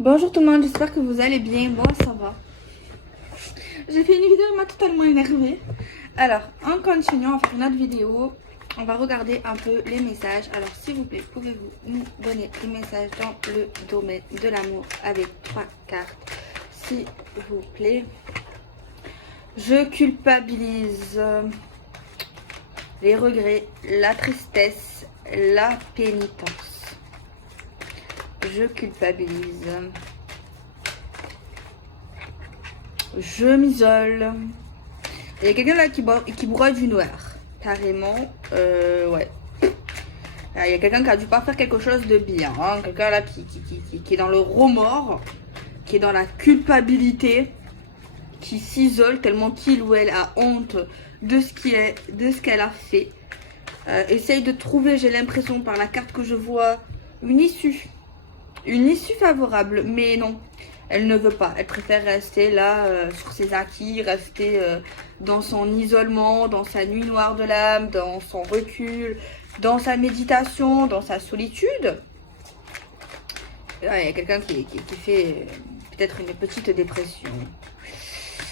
Bonjour tout le monde, j'espère que vous allez bien. Moi, ça va. J'ai fait une vidéo, elle m'a totalement énervée. Alors, en continuant, on va faire une autre vidéo. On va regarder un peu les messages. Alors, s'il vous plaît, pouvez-vous nous donner des messages dans le domaine de l'amour avec 3 cartes, s'il vous plaît. Je culpabilise. Les regrets, la tristesse, la pénitence. Je culpabilise. Je m'isole. Il y a quelqu'un là qui broie du noir. Carrément. Ouais. Il y a quelqu'un qui a dû pas faire quelque chose de bien. Hein. Quelqu'un là qui est dans le remords. Qui est dans la culpabilité. Qui s'isole tellement qu'il ou elle a honte de ce qu'elle a fait. Essaye de trouver, j'ai l'impression par la carte que je vois, une issue. Une issue favorable, mais non, elle ne veut pas. Elle préfère rester là sur ses acquis, rester dans son isolement, dans sa nuit noire de l'âme, dans son recul, dans sa méditation, dans sa solitude. Et là, il y a quelqu'un qui fait peut-être une petite dépression.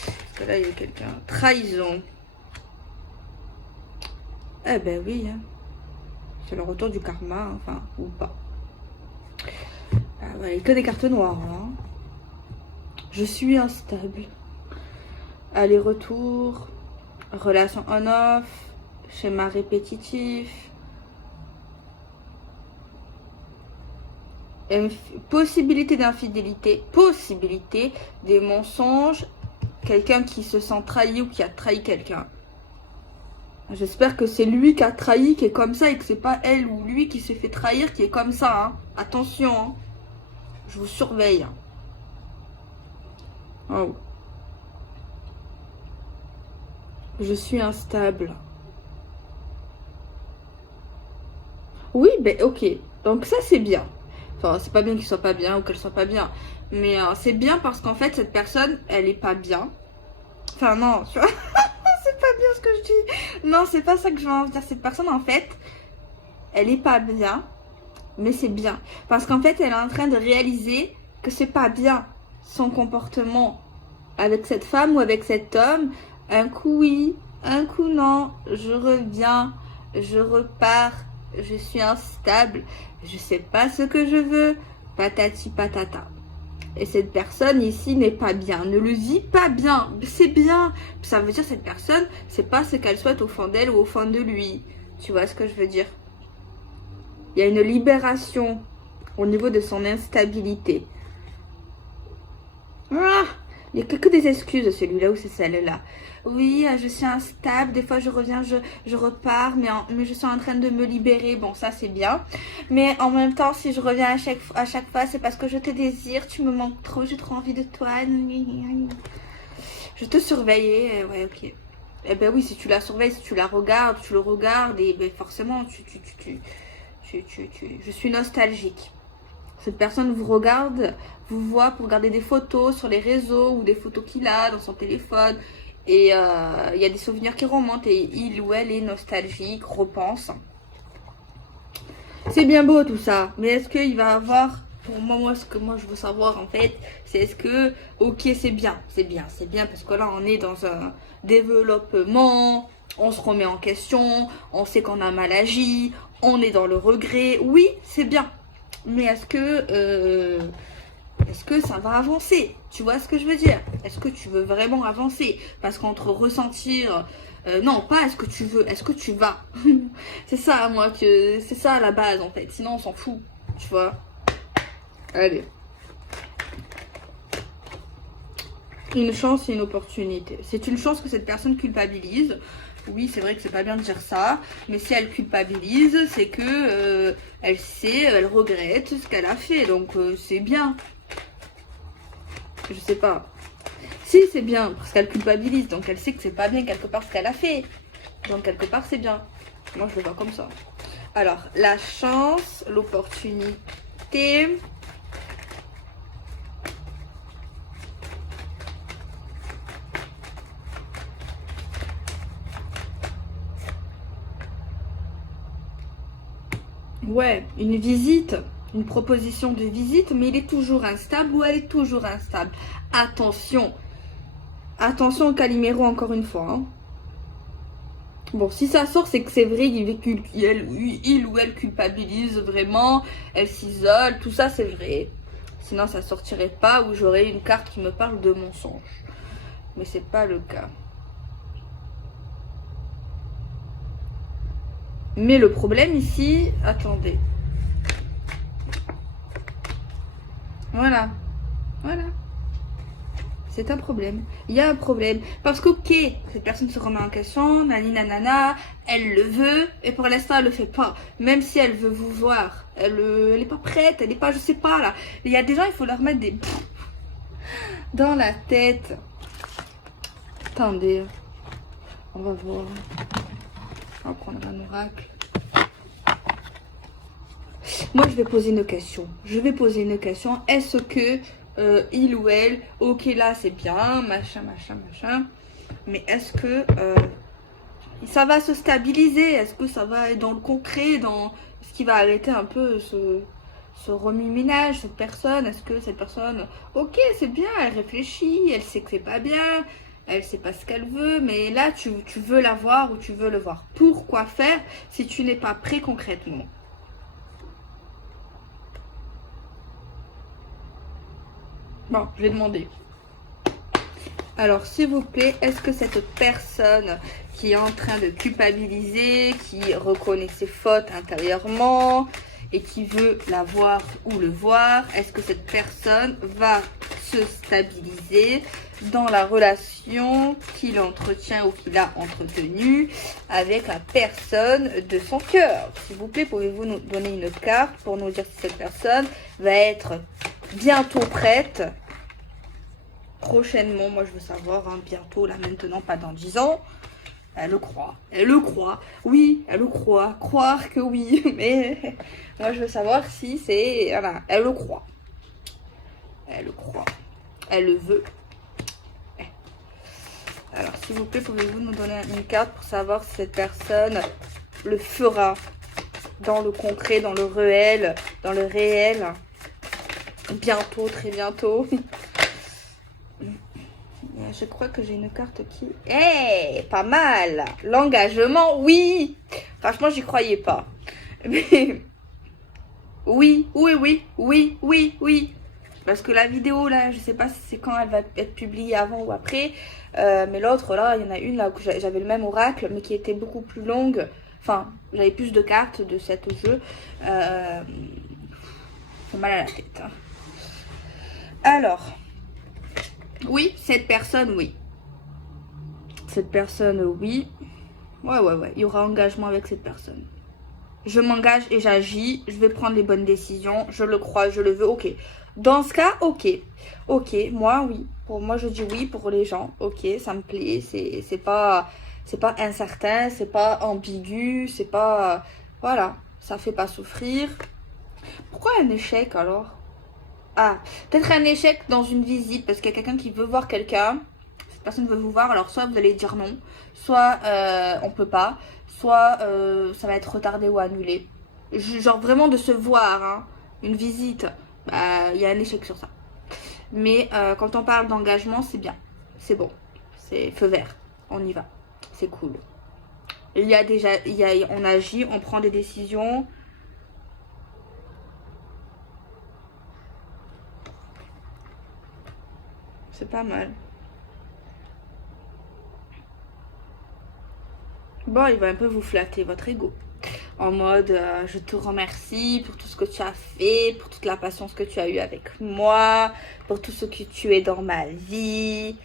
Parce que là, il y a quelqu'un. Trahison. Eh ben oui, hein. C'est le retour du karma, enfin, ou pas. Ah ouais, que des cartes noires là. Je suis instable. Aller-retour. Relation on-off. Schéma répétitif. Possibilité d'infidélité. Possibilité des mensonges. Quelqu'un qui se sent trahi ou qui a trahi quelqu'un. J'espère que c'est lui qui a trahi, qui est comme ça, et que c'est pas elle ou lui qui s'est fait trahir, qui est comme ça. Hein. Attention. Hein. Je vous surveille. Oh. Je suis instable. Oui, ben ok. Donc ça c'est bien. Enfin, c'est pas bien qu'il soit pas bien ou qu'elle soit pas bien. Mais c'est bien parce qu'en fait, cette personne, elle est pas bien. Enfin non, tu vois. C'est pas bien ce que je dis. Non, c'est pas ça que je veux en dire. Cette personne, en fait, elle est pas bien. Mais c'est bien. Parce qu'en fait, elle est en train de réaliser que c'est pas bien son comportement avec cette femme ou avec cet homme. Un coup oui, un coup non. Je reviens, je repars, je suis instable. Je sais pas ce que je veux. Patati patata. Et cette personne ici n'est pas bien. Ne le vit pas bien. C'est bien. Ça veut dire que cette personne, c'est pas ce qu'elle souhaite au fond d'elle ou au fond de lui. Tu vois ce que je veux dire? Il y a une libération au niveau de son instabilité. Ah, il n'y a que des excuses, celui-là ou c'est celle-là. Oui, je suis instable, des fois je reviens, je repars, mais je suis en train de me libérer. Bon, ça c'est bien. Mais en même temps, si je reviens à chaque fois, c'est parce que je te désire, tu me manques trop, j'ai trop envie de toi. Je te surveille, ouais, ok. Eh ben oui, si tu la surveilles, si tu la regardes, tu le regardes, et ben forcément, je suis nostalgique. Cette personne vous regarde, vous voit pour regarder des photos sur les réseaux ou des photos qu'il a dans son téléphone. Et il y a des souvenirs qui remontent et il ou elle est nostalgique, repense. C'est bien beau tout ça, mais est-ce qu'il va avoir, pour moi, ce que moi je veux savoir en fait, c'est est-ce que, ok c'est bien parce que là on est dans un développement, on se remet en question, on sait qu'on a mal agi, on est dans le regret, oui c'est bien. Mais est-ce que ça va avancer? Tu vois ce que je veux dire? Est-ce que tu veux vraiment avancer? Parce qu'entre ressentir... non, pas est-ce que tu veux, est-ce que tu vas? C'est ça, moi, c'est ça à la base, en fait. Sinon, on s'en fout, tu vois? Allez. Une chance et une opportunité. C'est une chance que cette personne culpabilise. Oui, c'est vrai que c'est pas bien de dire ça, mais si elle culpabilise, c'est que elle sait, elle regrette ce qu'elle a fait, donc c'est bien. Je sais pas. Si, c'est bien, parce qu'elle culpabilise, donc elle sait que c'est pas bien quelque part ce qu'elle a fait. Donc quelque part c'est bien. Moi je le vois comme ça. Alors, la chance, l'opportunité. Ouais, une visite. une proposition de visite, mais il est toujours instable ou elle est toujours instable. Attention. Attention au Calimero encore une fois. Hein. Bon, si ça sort, c'est que c'est vrai, il ou elle culpabilise vraiment, elle s'isole, tout ça c'est vrai. Sinon ça sortirait pas ou j'aurais une carte qui me parle de mensonge. Mais c'est pas le cas. Mais le problème ici, attendez. Voilà. Voilà. C'est un problème. Il y a un problème. Parce que, ok, cette personne se remet en question, nani nanana, elle le veut, et pour l'instant, elle le fait pas. Même si elle veut vous voir, elle est pas prête, elle est pas, je sais pas, là. Il y a des gens, il faut leur mettre des dans la tête. Attendez. On va voir. On va prendre un oracle. Moi, je vais poser une question. Est-ce que il ou elle, ok, là, c'est bien, machin. Mais est-ce que ça va se stabiliser? Est-ce que ça va être dans le concret, dans ce qui va arrêter un peu ce remue-ménage, cette personne? Est-ce que cette personne, ok, c'est bien, elle réfléchit, elle sait que c'est pas bien, elle sait pas ce qu'elle veut, mais là, tu veux la voir ou tu veux le voir. Pourquoi faire si tu n'es pas prêt concrètement? Bon, je vais demander. Alors, s'il vous plaît, est-ce que cette personne qui est en train de culpabiliser, qui reconnaît ses fautes intérieurement et qui veut la voir ou le voir, est-ce que cette personne va se stabiliser dans la relation qu'il entretient ou qu'il a entretenue avec la personne de son cœur? S'il vous plaît, pouvez-vous nous donner une carte pour nous dire si cette personne va être bientôt prête, prochainement? Moi je veux savoir, hein, bientôt, là maintenant, pas dans 10 ans. Elle le croit, oui, elle le croit, croire que oui, mais moi je veux savoir si c'est, voilà, elle le croit, elle le veut. Alors s'il vous plaît, pouvez-vous nous donner une carte pour savoir si cette personne le fera dans le concret, dans le réel, bientôt, très bientôt. Je crois que j'ai une carte qui... Eh, pas mal. L'engagement, oui. Franchement, j'y croyais pas. Mais... Oui. Parce que la vidéo, là, je sais pas si c'est quand elle va être publiée, avant ou après. Mais l'autre, là, il y en a une, là, où j'avais le même oracle, mais qui était beaucoup plus longue. Enfin, j'avais plus de cartes de cet jeu. J'ai mal à la tête. Hein. Alors... Oui, cette personne, oui. Cette personne, oui. Ouais. Il y aura engagement avec cette personne. Je m'engage et j'agis. Je vais prendre les bonnes décisions. Je le crois, je le veux. Ok. Dans ce cas, ok. Ok, moi, oui. Pour moi, je dis oui pour les gens. Ok, ça me plaît. C'est pas incertain. C'est pas ambigu. C'est pas... Voilà. Ça fait pas souffrir. Pourquoi un échec alors? Ah, peut-être un échec dans une visite parce qu'il y a quelqu'un qui veut voir quelqu'un. Cette personne veut vous voir, alors soit vous allez dire non, soit on peut pas, soit ça va être retardé ou annulé. Genre vraiment de se voir, hein, une visite, bah, il y a un échec sur ça. Mais quand on parle d'engagement, c'est bien, c'est bon, c'est feu vert, on y va, c'est cool. On agit, on prend des décisions. C'est pas mal. Bon, il va un peu vous flatter votre ego. En mode, je te remercie pour tout ce que tu as fait, pour toute la patience que tu as eue avec moi, pour tout ce que tu es dans ma vie.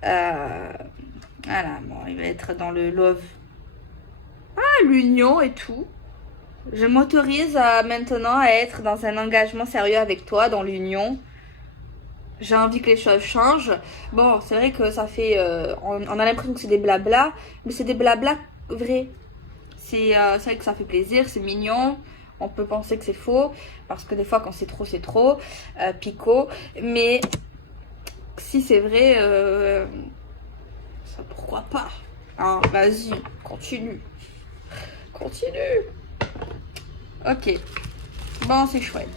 Voilà, bon, il va être dans le love. Ah, l'union et tout. Je m'autorise maintenant à être dans un engagement sérieux avec toi, dans l'union. J'ai envie que les choses changent. Bon, c'est vrai que ça fait... on a l'impression que c'est des blabla, mais c'est des blabla vrais. C'est vrai que ça fait plaisir, c'est mignon. On peut penser que c'est faux, parce que des fois, quand c'est trop, picot. Mais si c'est vrai, ça pourquoi pas. Hein, vas-y, continue. Ok. Bon, c'est chouette.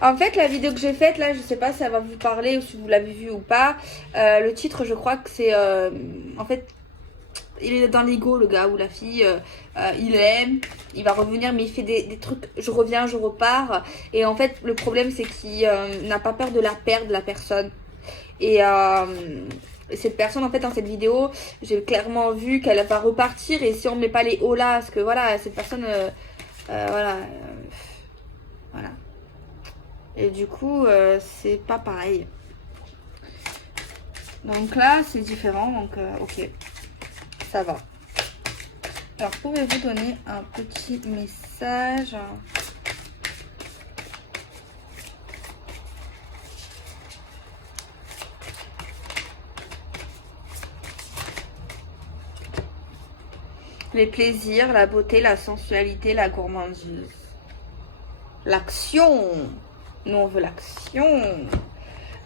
En fait, la vidéo que j'ai faite, là, je sais pas si ça va vous parler ou si vous l'avez vue ou pas. Le titre, je crois que c'est... en fait, il est dans l'ego, le gars ou la fille. Il aime, il va revenir, mais il fait des trucs, je reviens, je repars. Et en fait, le problème, c'est qu'il n'a pas peur de la perdre, la personne. Et cette personne, en fait, dans cette vidéo, j'ai clairement vu qu'elle va repartir. Et si on ne met pas les hauts là, parce que voilà, cette personne... voilà. Voilà. Et du coup, c'est pas pareil. Donc là, c'est différent. Donc, ok. Ça va. Alors, pouvez-vous donner un petit message? Les plaisirs, la beauté, la sensualité, la gourmandise. L'action. Nous, on veut l'action.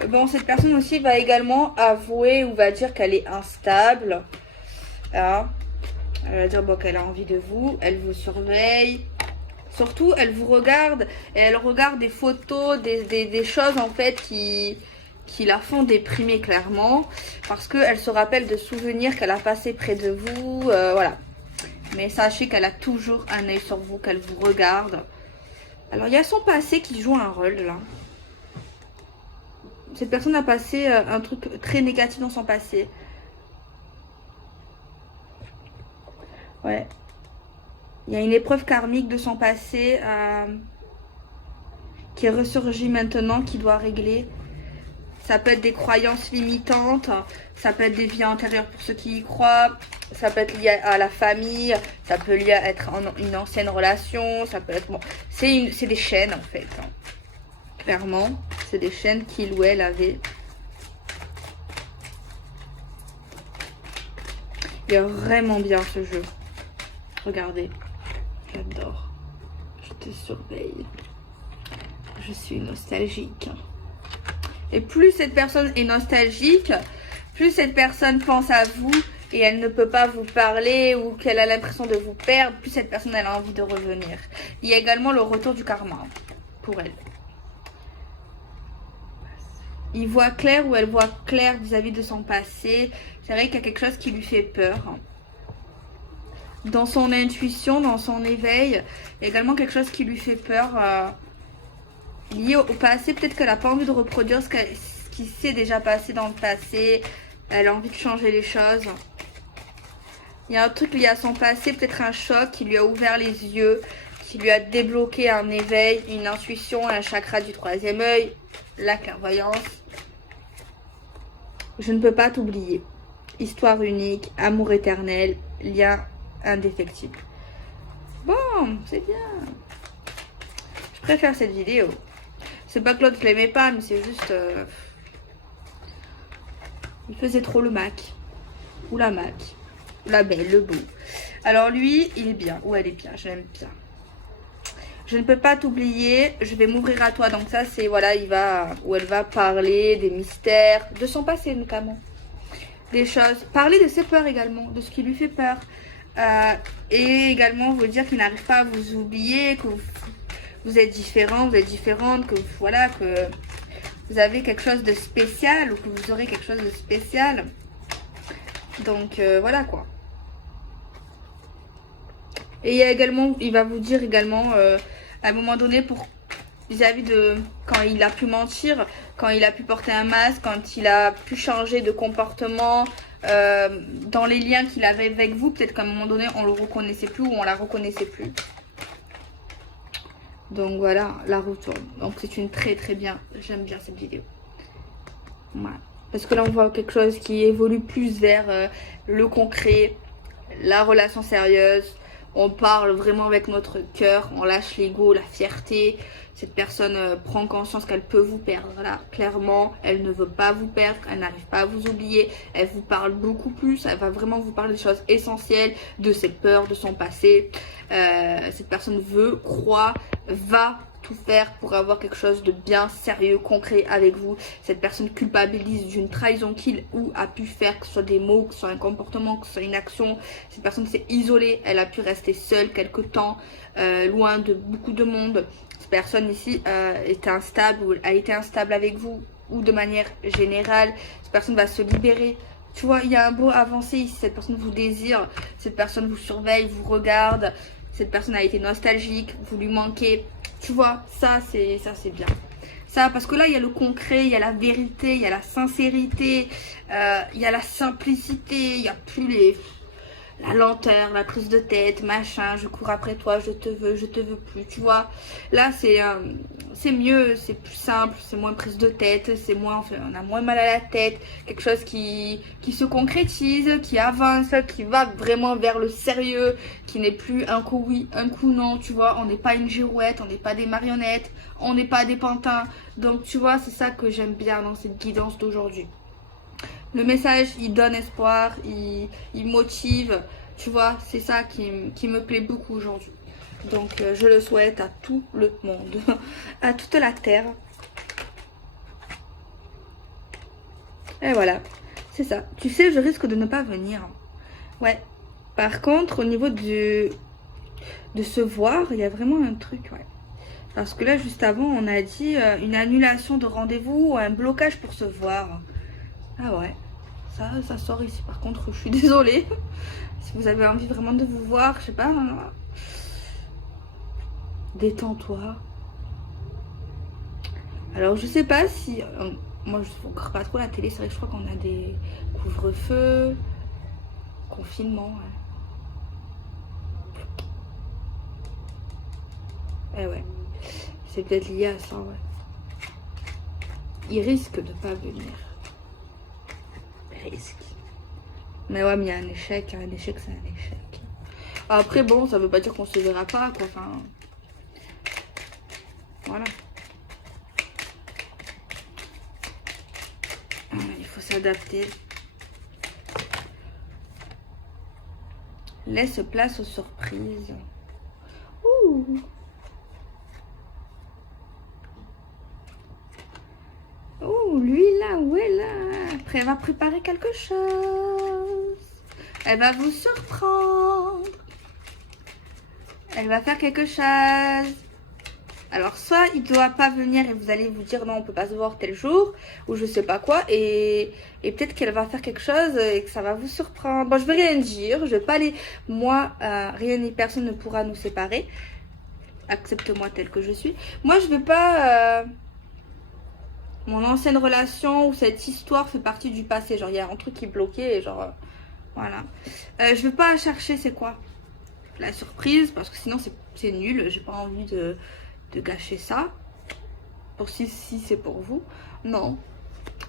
Bon, cette personne aussi va également avouer ou va dire qu'elle est instable. Là. Elle va dire bon, qu'elle a envie de vous. Elle vous surveille. Surtout, elle vous regarde. Et elle regarde des photos, des choses en fait qui la font déprimer clairement. Parce qu'elle se rappelle de souvenirs qu'elle a passés près de vous. Voilà. Mais sachez qu'elle a toujours un œil sur vous, qu'elle vous regarde. Alors, il y a son passé qui joue un rôle, là. Cette personne a passé un truc très négatif dans son passé. Ouais. Il y a une épreuve karmique de son passé qui est ressurgie maintenant, qui doit régler. Ça peut être des croyances limitantes, ça peut être des vies antérieures pour ceux qui y croient, ça peut être lié à la famille, ça peut lié à être une ancienne relation, ça peut être... Bon, c'est des chaînes en fait. Hein. Clairement, c'est des chaînes qu'il ou elle avait. Il est vraiment bien ce jeu. Regardez, j'adore. Je te surveille. Je suis nostalgique. Et plus cette personne est nostalgique, plus cette personne pense à vous et elle ne peut pas vous parler ou qu'elle a l'impression de vous perdre, plus cette personne elle a envie de revenir. Il y a également le retour du karma pour elle. Il voit clair ou elle voit clair vis-à-vis de son passé. C'est vrai qu'il y a quelque chose qui lui fait peur. Dans son intuition, dans son éveil, il y a également quelque chose qui lui fait peur. Lié au passé, peut-être qu'elle n'a pas envie de reproduire ce qui s'est déjà passé dans le passé. Elle a envie de changer les choses. Il y a un truc lié à son passé, peut-être un choc qui lui a ouvert les yeux, qui lui a débloqué un éveil, une intuition, un chakra du troisième œil, la clairvoyance. Je ne peux pas t'oublier. Histoire unique, amour éternel, lien indéfectible. Bon, c'est bien. Je préfère cette vidéo. C'est pas que l'autre je l'aimais pas, mais c'est juste... il faisait trop le Mac. Ou la Mac. La belle, le beau. Alors lui, il est bien. Ou elle est bien, je l'aime bien. Je ne peux pas t'oublier, je vais m'ouvrir à toi. Donc ça, c'est, voilà, il va... Ou elle va parler des mystères, de son passé notamment. Des choses. Parler de ses peurs également, de ce qui lui fait peur. Et également vous dire qu'il n'arrive pas à vous oublier, que vous êtes différent, vous êtes différente, que voilà, que vous avez quelque chose de spécial ou que vous aurez quelque chose de spécial. Donc voilà quoi. Et il y a également, il va vous dire également à un moment donné pour vis-à-vis de quand il a pu mentir, quand il a pu porter un masque, quand il a pu changer de comportement dans les liens qu'il avait avec vous. Peut-être qu'à un moment donné on le reconnaissait plus ou on la reconnaissait plus. Donc voilà, la retourne. Donc c'est une très très bien, j'aime bien cette vidéo. Voilà. Parce que là on voit quelque chose qui évolue plus vers le concret, la relation sérieuse. On parle vraiment avec notre cœur, on lâche l'ego, la fierté. Cette personne prend conscience qu'elle peut vous perdre. Voilà, clairement, elle ne veut pas vous perdre, elle n'arrive pas à vous oublier. Elle vous parle beaucoup plus, elle va vraiment vous parler des choses essentielles, de ses peurs, de son passé. Cette personne veut, croit, va tout faire pour avoir quelque chose de bien sérieux, concret avec vous. Cette personne culpabilise d'une trahison qu'il ou a pu faire, que ce soit des mots, que ce soit un comportement, que ce soit une action. Cette personne s'est isolée, elle a pu rester seule quelque temps, loin de beaucoup de monde. Cette personne ici est instable ou a été instable avec vous, ou de manière générale, cette personne va se libérer. Tu vois, il y a un beau avancé ici, cette personne vous désire, cette personne vous surveille, vous regarde, cette personne a été nostalgique, vous lui manquez. Tu vois, ça c'est bien. Ça, parce que là, il y a le concret, il y a la vérité, il y a la sincérité, il y a la simplicité, il n'y a plus la lenteur, la prise de tête, machin, je cours après toi, je te veux plus, tu vois. Là, c'est mieux, c'est plus simple, c'est moins prise de tête, c'est moins, enfin, on a moins mal à la tête, quelque chose qui se concrétise, qui avance, qui va vraiment vers le sérieux, qui n'est plus un coup oui, un coup non, tu vois. On n'est pas une girouette, on n'est pas des marionnettes, on n'est pas des pantins. Donc, tu vois, c'est ça que j'aime bien dans cette guidance d'aujourd'hui. Le message, il donne espoir, il motive, tu vois, c'est ça qui me plaît beaucoup aujourd'hui. Donc, je le souhaite à tout le monde, à toute la terre. Et voilà, c'est ça. Tu sais, je risque de ne pas venir. Ouais. Par contre, au niveau de se voir, il y a vraiment un truc, ouais. Parce que là, juste avant, on a dit une annulation de rendez-vous ou un blocage pour se voir. Ah ouais, ça sort ici. Par contre, je suis désolée. Si vous avez envie vraiment de vous voir, je sais pas. Détends-toi. Alors, je sais pas si... moi, je ne regarde pas trop la télé. C'est vrai que je crois qu'on a des couvre-feux, confinement. Ouais. Eh ouais. C'est peut-être lié à ça, ouais. Il risque de pas venir. Risque. Mais ouais, mais il y a un échec, c'est un échec. Après, bon, ça veut pas dire qu'on se verra pas, quoi. Enfin, voilà. Il faut s'adapter. Laisse place aux surprises. Ouh. Oh, lui là, où est là? Après, elle va préparer quelque chose. Elle va vous surprendre. Elle va faire quelque chose. Alors, soit il doit pas venir et vous allez vous dire non, on peut pas se voir tel jour, ou je sais pas quoi, et peut-être qu'elle va faire quelque chose et que ça va vous surprendre. Bon, je vais rien dire, je vais pas aller. Moi, rien ni personne ne pourra nous séparer. Accepte-moi tel que je suis. Moi, je vais pas. Mon ancienne relation ou cette histoire fait partie du passé. Genre, il y a un truc qui est bloqué et genre, voilà. Je vais pas chercher c'est quoi la surprise parce que sinon c'est nul. J'ai pas envie de gâcher ça. Pour si c'est pour vous. Non.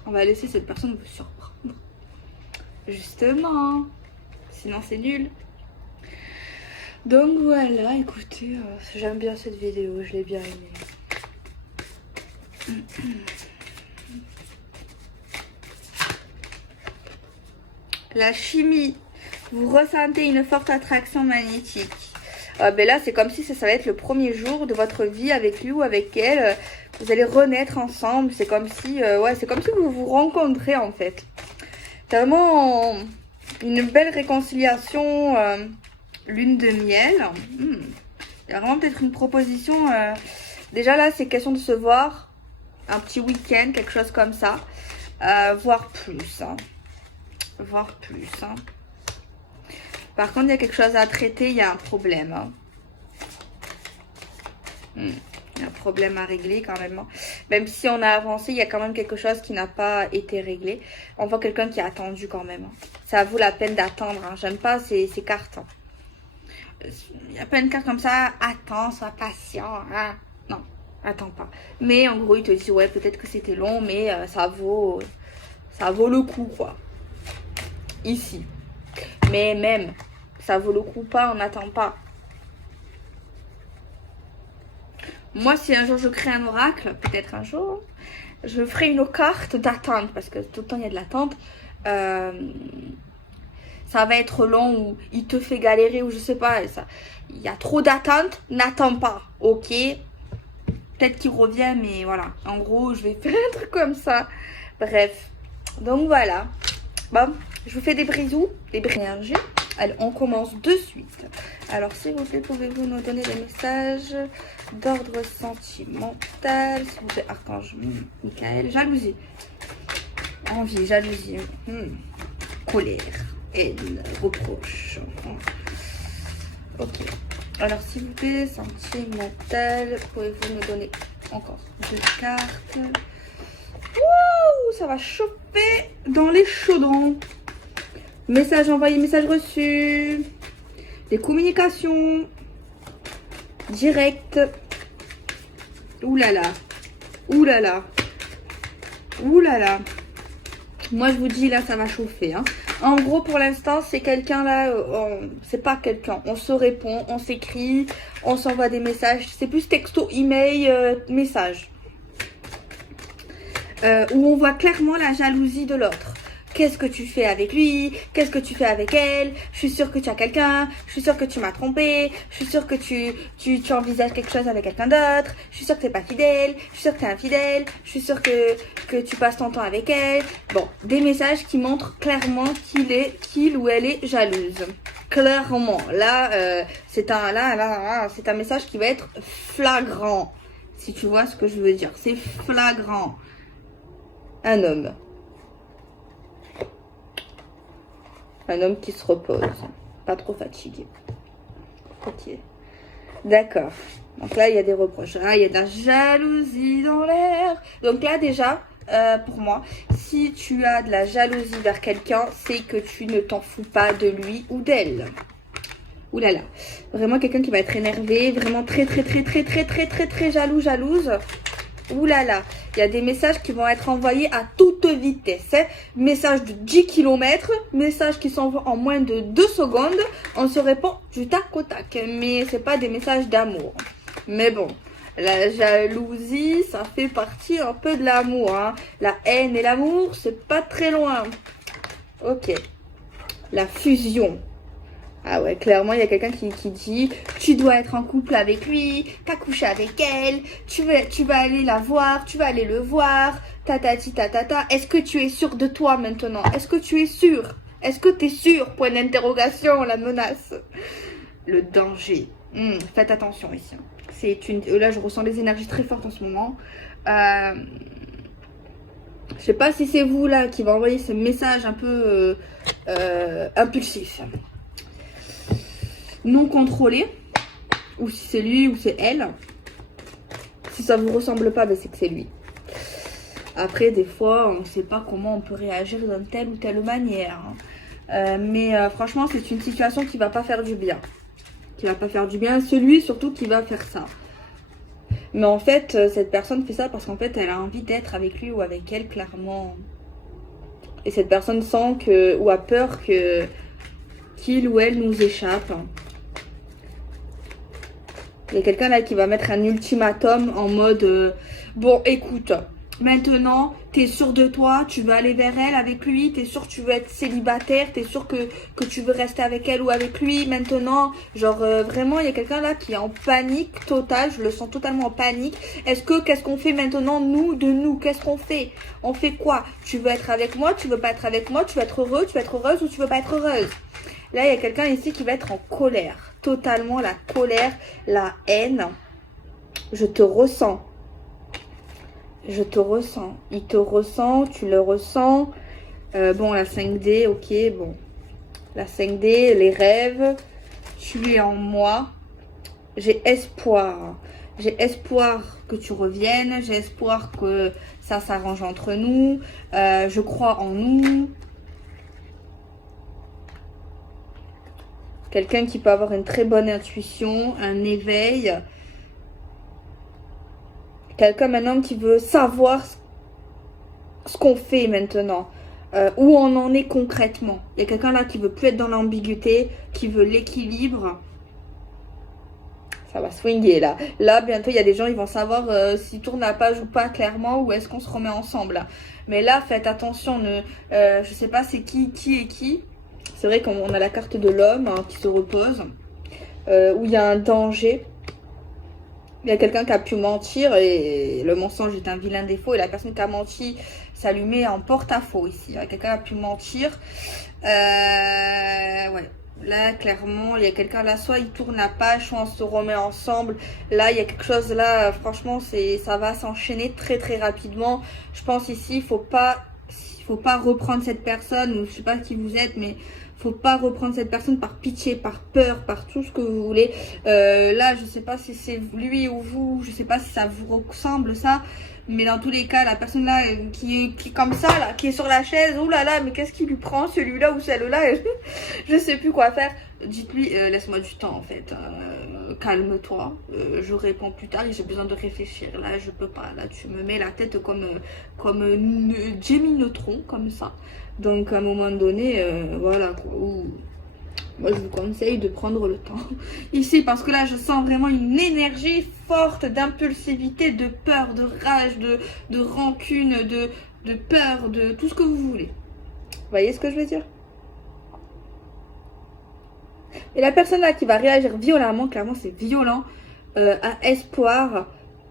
On va laisser cette personne vous surprendre. Justement. Sinon c'est nul. Donc voilà, écoutez, j'aime bien cette vidéo, je l'ai bien aimée. La chimie, vous ressentez une forte attraction magnétique. Ben là, c'est comme si ça va être le premier jour de votre vie avec lui ou avec elle. Vous allez renaître ensemble. C'est comme si, ouais, c'est comme si vous vous rencontrez en fait. C'est vraiment une belle réconciliation, lune de miel. Il y a vraiment peut-être une proposition. Déjà là, c'est question de se voir un petit week-end, quelque chose comme ça, voire plus. Voire plus. Par contre, il y a quelque chose à traiter, il y a un problème. Il y a un problème à régler quand même. Même si on a avancé, il y a quand même quelque chose qui n'a pas été réglé. On voit quelqu'un qui a attendu quand même. Ça vaut la peine d'attendre. J'aime pas ces cartes. Il y a plein de cartes comme ça. Attends, sois patient. Non, attends pas. Mais en gros, il te dit, ouais, peut-être que c'était long, mais ça vaut le coup, quoi. Ici. Mais même, ça vaut le coup pas, on n'attend pas. Moi, si un jour je crée un oracle, peut-être un jour, je ferai une carte d'attente. Parce que tout le temps, il y a de l'attente. Ça va être long ou il te fait galérer ou je sais pas. Il y a trop d'attente, n'attends pas. Ok. Peut-être qu'il revient, mais voilà. En gros, je vais faire un truc comme ça. Bref. Donc voilà. Bon, je vous fais des bisous, des énergies. Allez, on commence de suite. Alors, s'il vous plaît, pouvez-vous nous donner des messages d'ordre sentimental? S'il vous plaît, Archange Michael. Jalousie. Envie, jalousie. Colère, haine, reproche. Ok. Alors, s'il vous plaît, sentimental. Pouvez-vous nous donner encore 2 cartes? Ouh, ça va chauffer dans les chaudrons. Message envoyé, message reçu. Des communications. Direct. Ouh là là. Ouh là là. Ouh là là. Moi, je vous dis, là, ça va chauffer. Hein. En gros, pour l'instant, c'est quelqu'un, là, c'est pas quelqu'un. On se répond, on s'écrit, on s'envoie des messages. C'est plus texto, email, message. Où on voit clairement la jalousie de l'autre. Qu'est-ce que tu fais avec lui? Qu'est-ce que tu fais avec elle? Je suis sûre que tu as quelqu'un. Je suis sûre que tu m'as trompé. Je suis sûre que tu envisages quelque chose avec quelqu'un d'autre. Je suis sûre que tu n'es pas fidèle. Je suis sûre que tu es infidèle. Je suis sûre que tu passes ton temps avec elle. Bon, des messages qui montrent clairement qu'il ou elle est jalouse. Clairement. Là, c'est un message qui va être flagrant. Si tu vois ce que je veux dire. C'est flagrant. Un homme. Un homme qui se repose. Pas trop fatigué. Ok. D'accord. Donc là, il y a des reproches. Là, il y a de la jalousie dans l'air. Donc là, déjà, pour moi, si tu as de la jalousie vers quelqu'un, c'est que tu ne t'en fous pas de lui ou d'elle. Ouh là là. Vraiment quelqu'un qui va être énervé. Vraiment très jalouse. Ouh là là. Il y a des messages qui vont être envoyés à toute vitesse. Hein. Messages de 10 km, messages qui s'envoient en moins de 2 secondes. On se répond du tac au tac. Mais c'est pas des messages d'amour. Mais bon, la jalousie, ça fait partie un peu de l'amour. Hein. La haine et l'amour, c'est pas très loin. Ok. La fusion. Ah ouais, clairement, il y a quelqu'un qui dit « Tu dois être en couple avec lui, t'as couché avec elle, tu vas aller la voir, tu vas aller le voir, tatati tatata. Est-ce que tu es sûr de toi maintenant? Est-ce que tu es sûr? Est-ce que tu es sûr? Point d'interrogation, la menace. Le danger. Faites attention ici. Là, je ressens des énergies très fortes en ce moment. Je sais pas si c'est vous, là, qui va envoyer ce message un peu impulsif. Non contrôlé, ou si c'est lui ou c'est elle. Si ça vous ressemble pas, ben c'est que c'est lui. Après, des fois, on ne sait pas comment on peut réagir d'une telle ou telle manière. Hein. Mais franchement, c'est une situation qui va pas faire du bien. Qui va pas faire du bien. Celui surtout qui va faire ça. Mais en fait, cette personne fait ça parce qu'en fait, elle a envie d'être avec lui ou avec elle, clairement. Et cette personne sent que, ou a peur que qu'il ou elle nous échappe. Il y a quelqu'un là qui va mettre un ultimatum en mode bon, écoute, maintenant, t'es sûr de toi, tu veux aller vers elle avec lui, t'es sûr que tu veux être célibataire, t'es sûr que tu veux rester avec elle ou avec lui maintenant. Genre, vraiment, il y a quelqu'un là qui est en panique totale, je le sens totalement en panique. Qu'est-ce qu'on fait maintenant, nous, de nous? Qu'est-ce qu'on fait? On fait quoi? Tu veux être avec moi, tu veux pas être avec moi, tu veux être heureux, tu veux être heureuse ou tu veux pas être heureuse? Là, il y a quelqu'un ici qui va être en colère. Totalement la colère, la haine. Je te ressens. Je te ressens. Il te ressent, tu le ressens. Bon, la 5D, ok, bon. La 5D, les rêves. Tu es en moi. J'ai espoir. J'ai espoir que tu reviennes. J'ai espoir que ça s'arrange entre nous. Je crois en nous. Quelqu'un qui peut avoir une très bonne intuition, un éveil. Quelqu'un maintenant qui veut savoir ce qu'on fait maintenant. Où on en est concrètement. Il y a quelqu'un là qui veut plus être dans l'ambiguïté, qui veut l'équilibre. Ça va swinguer là. Là, bientôt, il y a des gens, ils vont savoir s'ils tournent la page ou pas clairement, ou est-ce qu'on se remet ensemble. Mais là, faites attention. Je sais pas c'est qui est qui. C'est vrai qu'on a la carte de l'homme hein, qui se repose, où il y a un danger. Il y a quelqu'un qui a pu mentir et le mensonge est un vilain défaut. Et la personne qui a menti, ça lui met en porte-à-faux ici. Quelqu'un a pu mentir. Ouais. Là, clairement, il y a quelqu'un là, soit il tourne la page, soit on se remet ensemble. Là, il y a quelque chose là, franchement, ça va s'enchaîner très très rapidement. Je pense ici, faut pas reprendre cette personne, ou je sais pas qui vous êtes, mais faut pas reprendre cette personne par pitié, par peur, par tout ce que vous voulez. Là, je sais pas si c'est lui ou vous, je sais pas si ça vous ressemble ça. Mais dans tous les cas, la personne là qui est comme ça, là, qui est sur la chaise, oh là là, mais qu'est-ce qui lui prend, celui-là ou celle-là? Je sais plus quoi faire. Dites-lui, laisse-moi du temps en fait. Calme-toi. Je réponds plus tard et j'ai besoin de réfléchir. Là, je peux pas. Là, tu me mets la tête comme Jamie Neutron, comme ça. Donc, à un moment donné, voilà quoi. Moi, je vous conseille de prendre le temps ici parce que là, je sens vraiment une énergie forte d'impulsivité, de peur, de rage, de rancune, de peur, de tout ce que vous voulez. Vous voyez ce que je veux dire? Et la personne là qui va réagir violemment, clairement, c'est violent, a espoir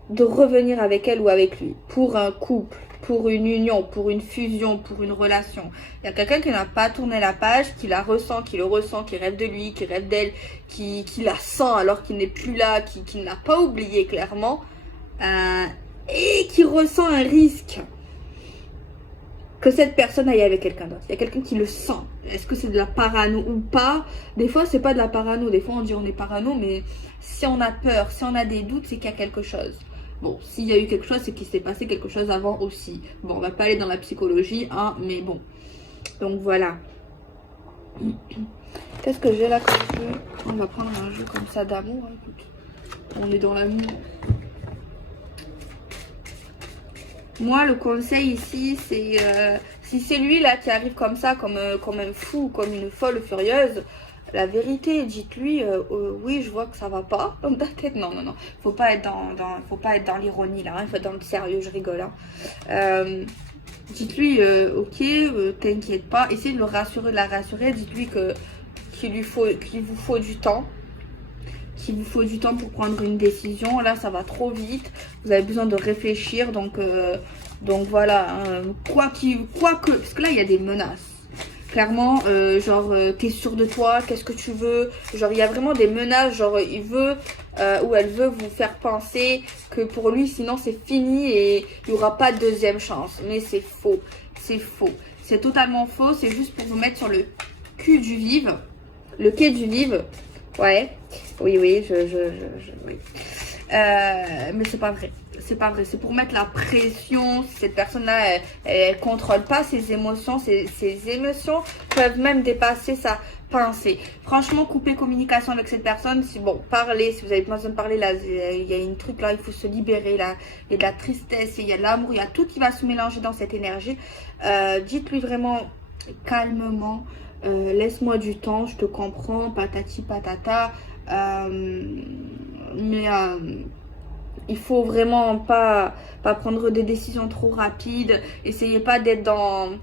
de revenir avec elle ou avec lui pour un couple, pour une union, pour une fusion, pour une relation. Il y a quelqu'un qui n'a pas tourné la page, qui la ressent, qui le ressent, qui rêve de lui, qui rêve d'elle, qui la sent alors qu'il n'est plus là, qui ne l'a pas oublié clairement, et qui ressent un risque que cette personne aille avec quelqu'un d'autre. Il y a quelqu'un qui le sent. Est-ce que c'est de la parano ou pas? Des fois, c'est pas de la parano. Des fois, on dit on est parano, mais si on a peur, si on a des doutes, c'est qu'il y a quelque chose. Bon, s'il y a eu quelque chose, c'est qu'il s'est passé quelque chose avant aussi. Bon, on va pas aller dans la psychologie, hein, mais bon. Donc voilà. Qu'est-ce que j'ai là comme jeu? On va prendre un jeu comme ça d'amour. Hein, écoute. On est dans l'amour. Moi, le conseil ici, c'est si c'est lui là qui arrive comme ça, comme un fou, comme une folle furieuse, la vérité, dites-lui, oui, je vois que ça va pas dans ta tête. Non, non, non, faut pas être faut pas être dans l'ironie là, il faut être dans le sérieux, je rigole. Hein. Dites-lui, ok, t'inquiète pas, essayez de le rassurer, de la rassurer, dites-lui qu'il vous faut du temps. Qu'il vous faut du temps pour prendre une décision. Là, ça va trop vite. Vous avez besoin de réfléchir. Donc voilà. Hein, quoi que... Parce que là, il y a des menaces. Clairement, t'es sûr de toi? Qu'est-ce que tu veux? Genre, il y a vraiment des menaces. Genre, il veut ou elle veut vous faire penser que pour lui, sinon, c'est fini et il n'y aura pas de deuxième chance. Mais c'est faux. C'est faux. C'est totalement faux. C'est juste pour vous mettre sur le cul du vive. Le quai du vive. Ouais, oui, oui, oui. Mais c'est pas vrai. C'est pas vrai. C'est pour mettre la pression. Si cette personne-là, elle contrôle pas ses émotions. Ses émotions peuvent même dépasser sa pensée. Franchement, couper communication avec cette personne. Si bon, parler. Si vous avez besoin de parler, là, il y a une truc là. Il faut se libérer là. Il y a de la tristesse, il y a de l'amour, il y a tout qui va se mélanger dans cette énergie. Dites-lui vraiment calmement. Laisse-moi du temps, je te comprends, patati patata. Mais il faut vraiment pas prendre des décisions trop rapides. Essayez pas d'être dans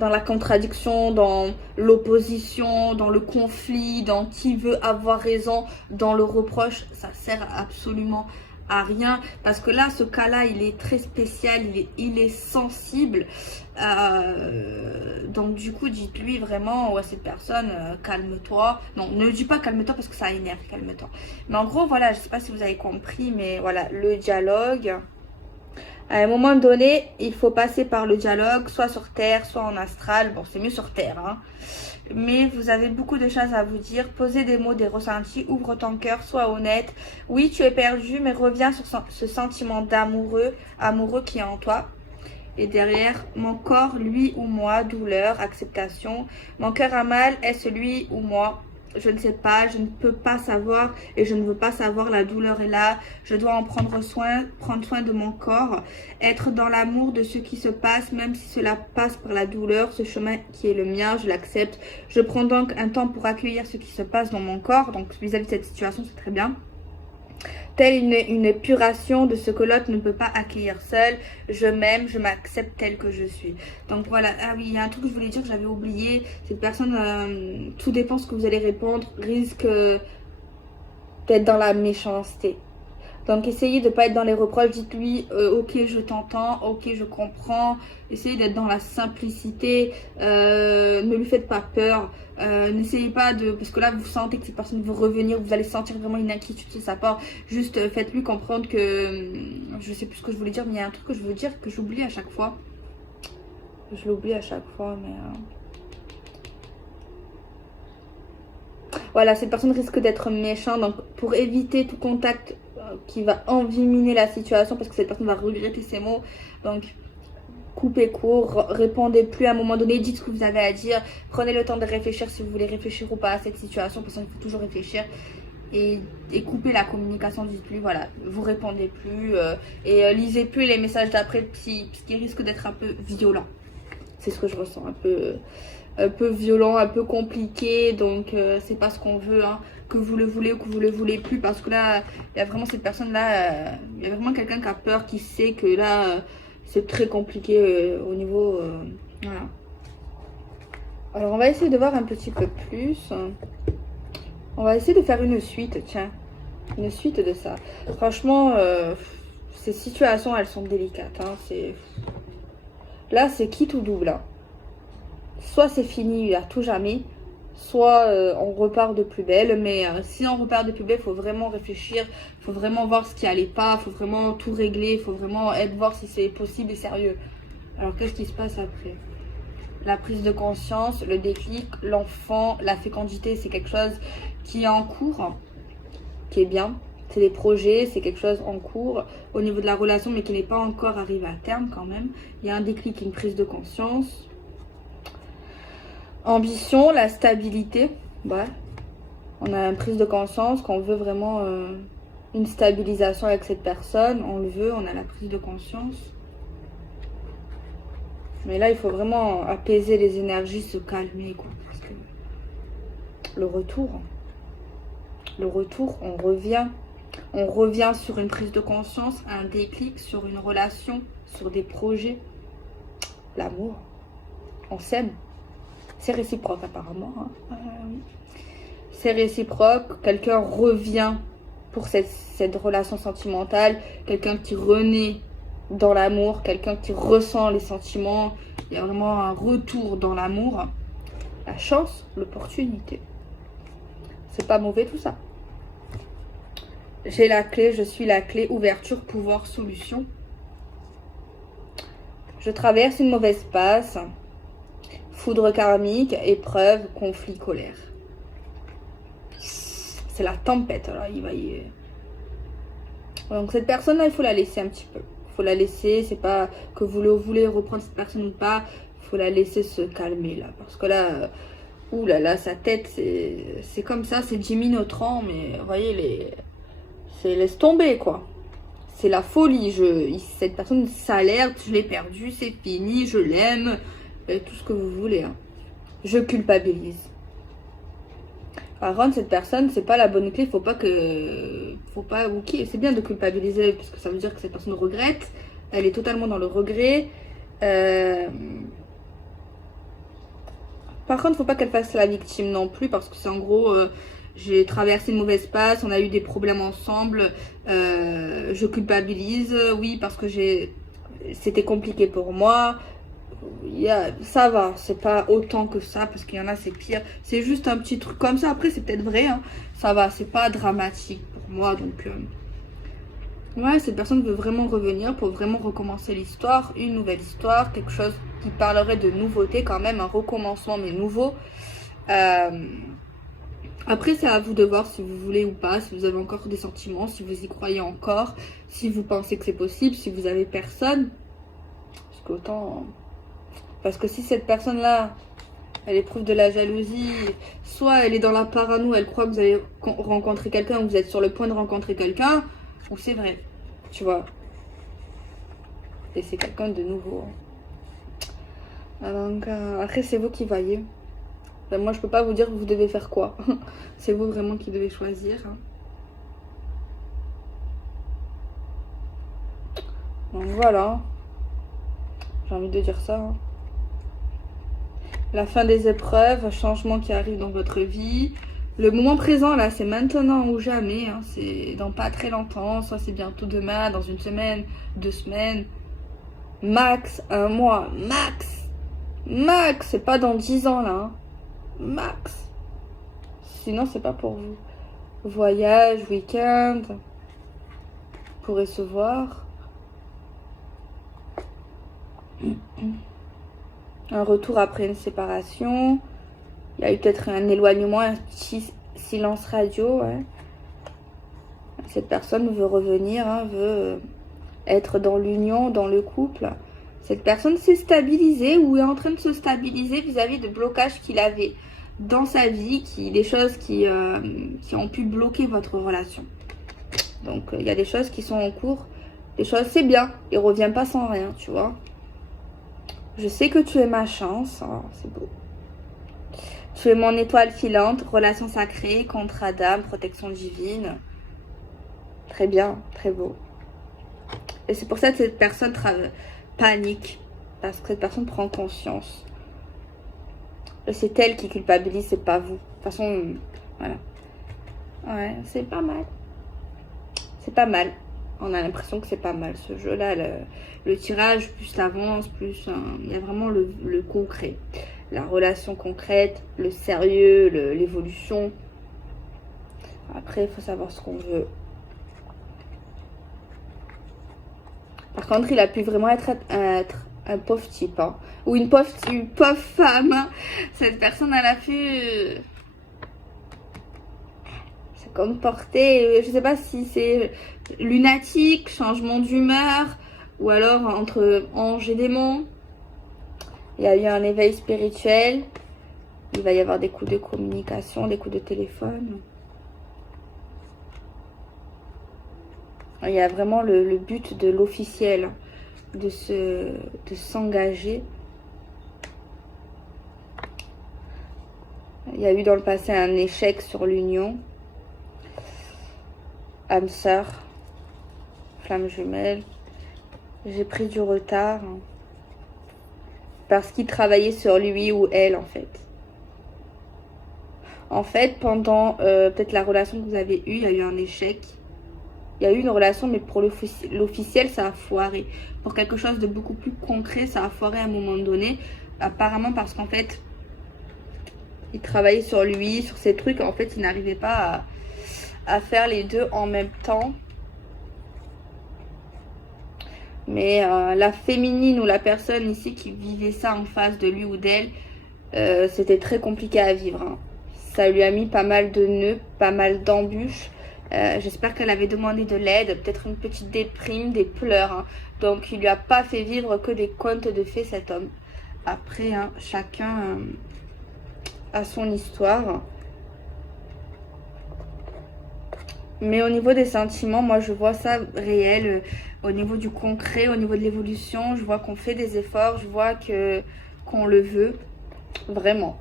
la contradiction, dans l'opposition, dans le conflit, dans qui veut avoir raison, dans le reproche. Ça sert absolument à rien, parce que là, ce cas-là, il est très spécial, il est sensible. Donc du coup, dites-lui vraiment, ouais, cette personne, calme-toi. Non, ne dis pas calme-toi parce que ça énerve, calme-toi. Mais en gros, voilà, je sais pas si vous avez compris, mais voilà, le dialogue. À un moment donné, il faut passer par le dialogue, soit sur Terre, soit en astral. Bon, c'est mieux sur Terre, hein. Mais vous avez beaucoup de choses à vous dire. Posez des mots, des ressentis, ouvre ton cœur, sois honnête. Oui, tu es perdu, mais reviens sur ce sentiment amoureux qui est en toi. Et derrière, mon corps, lui ou moi, douleur, acceptation. Mon cœur a mal, est-ce lui ou moi? Je ne sais pas, je ne peux pas savoir et je ne veux pas savoir, la douleur est là. Je dois en prendre soin de mon corps, être dans l'amour de ce qui se passe, même si cela passe par la douleur. Ce chemin qui est le mien, je l'accepte. Je prends donc un temps pour accueillir ce qui se passe dans mon corps. Donc vis-à-vis de cette situation, c'est très bien. Telle une épuration de ce que l'autre ne peut pas accueillir seul. Je m'aime, je m'accepte telle que je suis. Donc voilà, ah oui, il y a un truc que je voulais dire que j'avais oublié. Cette personne, tout dépend ce que vous allez répondre, risque d'être dans la méchanceté. Donc essayez de ne pas être dans les reproches, dites-lui ok je t'entends, ok je comprends, essayez d'être dans la simplicité, ne lui faites pas peur, n'essayez pas de, parce que là vous sentez que cette personne veut revenir, vous allez sentir vraiment une inquiétude de sa part, juste faites-lui comprendre que, je sais plus ce que je voulais dire, mais il y a un truc que je veux dire que j'oublie à chaque fois, je l'oublie à chaque fois, mais... Voilà, cette personne risque d'être méchante, donc pour éviter tout contact qui va envenimer la situation, parce que cette personne va regretter ses mots, donc coupez court, répondez plus à un moment donné, dites ce que vous avez à dire, prenez le temps de réfléchir si vous voulez réfléchir ou pas à cette situation, parce qu'il faut toujours réfléchir, et coupez la communication, dites-lui, voilà, vous répondez plus, lisez plus les messages d'après, ce qui risque d'être un peu violent. C'est ce que je ressens, un peu violent, un peu compliqué, donc c'est pas ce qu'on veut, hein, que vous le voulez ou que vous le voulez plus, parce que là, il y a vraiment cette personne-là, il y a vraiment quelqu'un qui a peur, qui sait que là, c'est très compliqué au niveau, voilà. Alors, on va essayer de voir un petit peu plus. On va essayer de faire une suite, tiens, une suite de ça. Franchement, ces situations, elles sont délicates, hein, là, c'est quitte ou double, hein. Soit c'est fini à tout jamais, soit on repart de plus belle. Mais si on repart de plus belle, il faut vraiment réfléchir, il faut vraiment voir ce qui allait pas, il faut vraiment tout régler, il faut vraiment voir si c'est possible et sérieux. Alors qu'est-ce qui se passe après? La prise de conscience, le déclic, l'enfant, la fécondité, c'est quelque chose qui est en cours, qui est bien. C'est des projets, c'est quelque chose en cours au niveau de la relation, mais qui n'est pas encore arrivé à terme quand même. Il y a un déclic, une prise de conscience. Ambition, la stabilité, ouais. On a une prise de conscience qu'on veut vraiment une stabilisation avec cette personne, on le veut, on a la prise de conscience. Mais là, il faut vraiment apaiser les énergies, se calmer, quoi. Parce que le retour, on revient sur une prise de conscience, un déclic, sur une relation, sur des projets, l'amour, on s'aime. C'est réciproque apparemment. Hein. Oui. C'est réciproque. Quelqu'un revient pour cette relation sentimentale. Quelqu'un qui renaît dans l'amour. Quelqu'un qui ressent les sentiments. Il y a vraiment un retour dans l'amour. La chance, l'opportunité. C'est pas mauvais tout ça. J'ai la clé, je suis la clé. Ouverture, pouvoir, solution. Je traverse une mauvaise passe. Foudre karmique, épreuve, conflit, colère. C'est la tempête. Alors, donc cette personne-là, il faut la laisser un petit peu. Il faut la laisser. C'est pas que vous voulez reprendre cette personne ou pas. Il faut la laisser se calmer là. Parce que là, oulala, sa tête, c'est comme ça. C'est Jimmy Neutron. Mais vous voyez, c'est laisse tomber quoi. C'est la folie. Cette personne s'alerte. Je l'ai perdue. C'est fini. Je l'aime. Tout ce que vous voulez. Hein. Je culpabilise. Par contre, cette personne, c'est pas la bonne clé. Faut pas. Ok, c'est bien de culpabiliser parce que ça veut dire que cette personne regrette. Elle est totalement dans le regret. Par contre, faut pas qu'elle fasse la victime non plus parce que c'est en gros. J'ai traversé une mauvaise passe. On a eu des problèmes ensemble. Je culpabilise. Oui, parce que c'était compliqué pour moi. Ça va, c'est pas autant que ça parce qu'il y en a c'est pire, c'est juste un petit truc comme ça, après c'est peut-être vrai hein. Ça va, c'est pas dramatique pour moi donc ouais, cette personne veut vraiment revenir pour vraiment recommencer l'histoire, une nouvelle histoire, quelque chose qui parlerait de nouveauté quand même, un recommencement mais nouveau. Après c'est à vous de voir si vous voulez ou pas, si vous avez encore des sentiments, si vous y croyez encore, si vous pensez que c'est possible, si vous avez personne, parce qu'autant... Parce que si cette personne-là, elle éprouve de la jalousie, soit elle est dans la parano, elle croit que vous allez rencontrer quelqu'un, ou vous êtes sur le point de rencontrer quelqu'un, ou c'est vrai, tu vois. Et c'est quelqu'un de nouveau. Donc, après, c'est vous qui voyez. Enfin, moi, je peux pas vous dire que vous devez faire quoi. C'est vous vraiment qui devez choisir. Hein. Donc, voilà. J'ai envie de dire ça. Hein. La fin des épreuves, un changement qui arrive dans votre vie, Le moment présent, là, c'est maintenant ou jamais. Hein. C'est dans pas très longtemps. Soit c'est bientôt demain, dans une semaine, 2 semaines. Max, un mois. Max. Max. C'est pas dans 10 ans, là. Hein. Max. Sinon, c'est pas pour vous. Voyage, week-end. Vous pourrez se voir. Un retour après une séparation. Il y a eu peut-être un éloignement, un petit silence radio. Ouais. Cette personne veut revenir, hein, veut être dans l'union, dans le couple. Cette personne s'est stabilisée ou est en train de se stabiliser vis-à-vis de blocages qu'il avait dans sa vie, des choses qui ont pu bloquer votre relation. Donc, il y a des choses qui sont en cours. Des choses, c'est bien. Il ne revient pas sans rien, tu vois. Je sais que tu es ma chance. Oh, c'est beau. Tu es mon étoile filante, relation sacrée, contrat d'âme, protection divine. Très bien, très beau. Et c'est pour ça que cette personne panique. Parce que cette personne prend conscience. C'est elle qui culpabilise, c'est pas vous. De toute façon, voilà. Ouais, c'est pas mal. C'est pas mal. On a l'impression que c'est pas mal ce jeu-là. Le tirage, plus t'avances, plus il y a vraiment le concret. La relation concrète, le sérieux, l'évolution. Après, il faut savoir ce qu'on veut. Par contre, il a pu vraiment être un pauvre type. Hein. Ou une pauvre femme. Hein. Cette personne, elle a pu se comporter. Je sais pas si c'est lunatique, changement d'humeur. Ou alors entre ange et démon. Il y a eu un éveil spirituel. Il va y avoir des coups de communication, des coups de téléphone. Il y a vraiment le but de l'officiel, de s'engager. Il y a eu dans le passé un échec sur l'union. Âme sœur, flamme jumelle. J'ai pris du retard. Parce qu'il travaillait sur lui ou elle, en fait. En fait, pendant peut-être la relation que vous avez eue, il y a eu un échec. Il y a eu une relation, mais pour l'officiel, ça a foiré. Pour quelque chose de beaucoup plus concret, ça a foiré à un moment donné. Apparemment parce qu'en fait, il travaillait sur lui, sur ses trucs. En fait, il n'arrivait pas à faire les deux en même temps. Mais la féminine ou la personne ici qui vivait ça en face de lui ou d'elle, c'était très compliqué à vivre. Hein. Ça lui a mis pas mal de nœuds, pas mal d'embûches. J'espère qu'elle avait demandé de l'aide, peut-être une petite déprime, des pleurs. Hein. Donc, il lui a pas fait vivre que des contes de fées, cet homme. Après, hein, chacun a son histoire. Mais au niveau des sentiments, moi, je vois ça réel. Au niveau du concret, au niveau de l'évolution, je vois qu'on fait des efforts. Je vois qu'on le veut. Vraiment.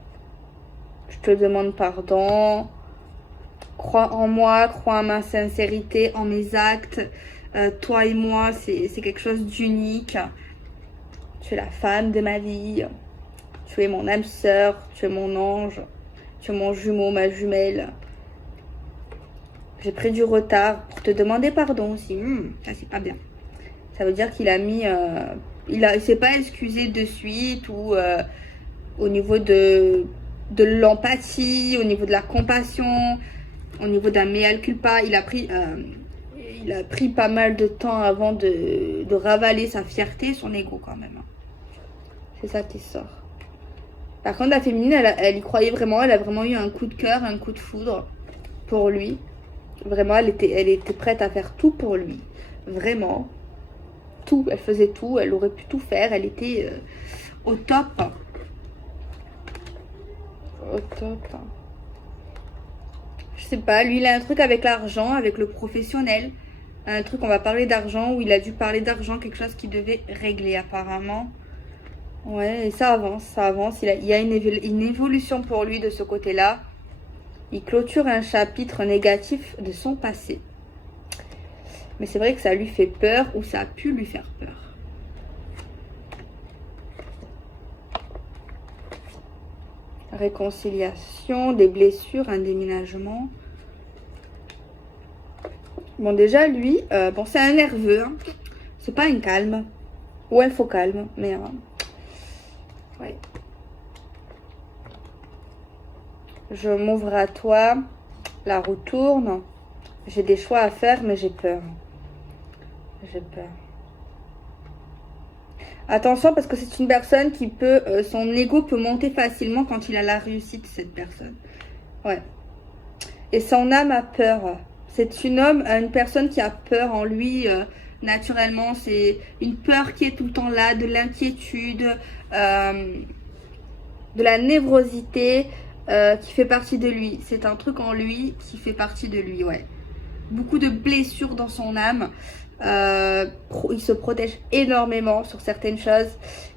Je te demande pardon. Crois en moi, crois en ma sincérité, en mes actes. Toi et moi, c'est quelque chose d'unique. Tu es la femme de ma vie. Tu es mon âme sœur, tu es mon ange. Tu es mon jumeau, ma jumelle. J'ai pris du retard pour te demander pardon aussi. Ça, c'est pas bien. Ça veut dire qu'il a mis... il s'est pas excusé de suite ou au niveau de l'empathie, au niveau de la compassion... Au niveau d'un mea culpa, il a pris pas mal de temps avant de ravaler sa fierté, son ego quand même. C'est ça qui sort. Par contre, la féminine, elle y croyait vraiment. Elle a vraiment eu un coup de cœur, un coup de foudre pour lui. Vraiment, elle était prête à faire tout pour lui. Vraiment. Tout. Elle faisait tout. Elle aurait pu tout faire. Elle était au top. Au top. Je sais pas, lui il a un truc avec l'argent, avec le professionnel. Un truc, on va parler d'argent, où il a dû parler d'argent, quelque chose qu'il devait régler apparemment. Ouais, et ça avance, ça avance. Il y a une évolution pour lui de ce côté-là. Il clôture un chapitre négatif de son passé. Mais c'est vrai que ça lui fait peur, ou ça a pu lui faire peur. réconciliation, des blessures, un déménagement. Bon, déjà, lui, bon, c'est un nerveux. Hein. C'est pas un calme. Ouais, il faut calme, mais... ouais. Je m'ouvre à toi. La roue tourne. J'ai des choix à faire, mais j'ai peur. J'ai peur. Attention, parce que c'est une personne qui peut... son ego peut monter facilement quand il a la réussite, cette personne. Ouais. Et son âme a peur. C'est une personne qui a peur en lui, naturellement. C'est une peur qui est tout le temps là, de l'inquiétude, de la névrosité qui fait partie de lui. C'est un truc en lui qui fait partie de lui, ouais. Beaucoup de blessures dans son âme. Il se protège énormément sur certaines choses.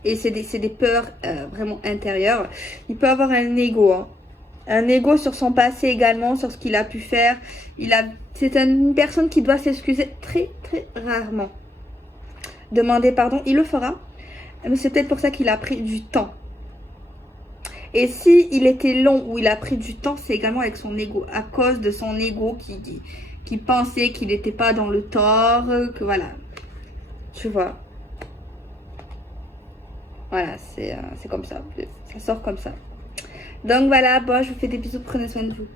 Et c'est des peurs vraiment intérieures. Il peut avoir un ego, hein. Un ego sur son passé également, sur ce qu'il a pu faire. C'est une personne qui doit s'excuser très très rarement. Demander pardon, il le fera. Mais c'est peut-être pour ça qu'il a pris du temps. Et si il était long ou il a pris du temps, c'est également avec son ego. À cause de son ego qui pensait qu'il n'était pas dans le tort. Que voilà. Tu vois. Voilà, c'est comme ça. Ça sort comme ça. Donc voilà, bon, je vous fais des bisous, prenez soin de vous.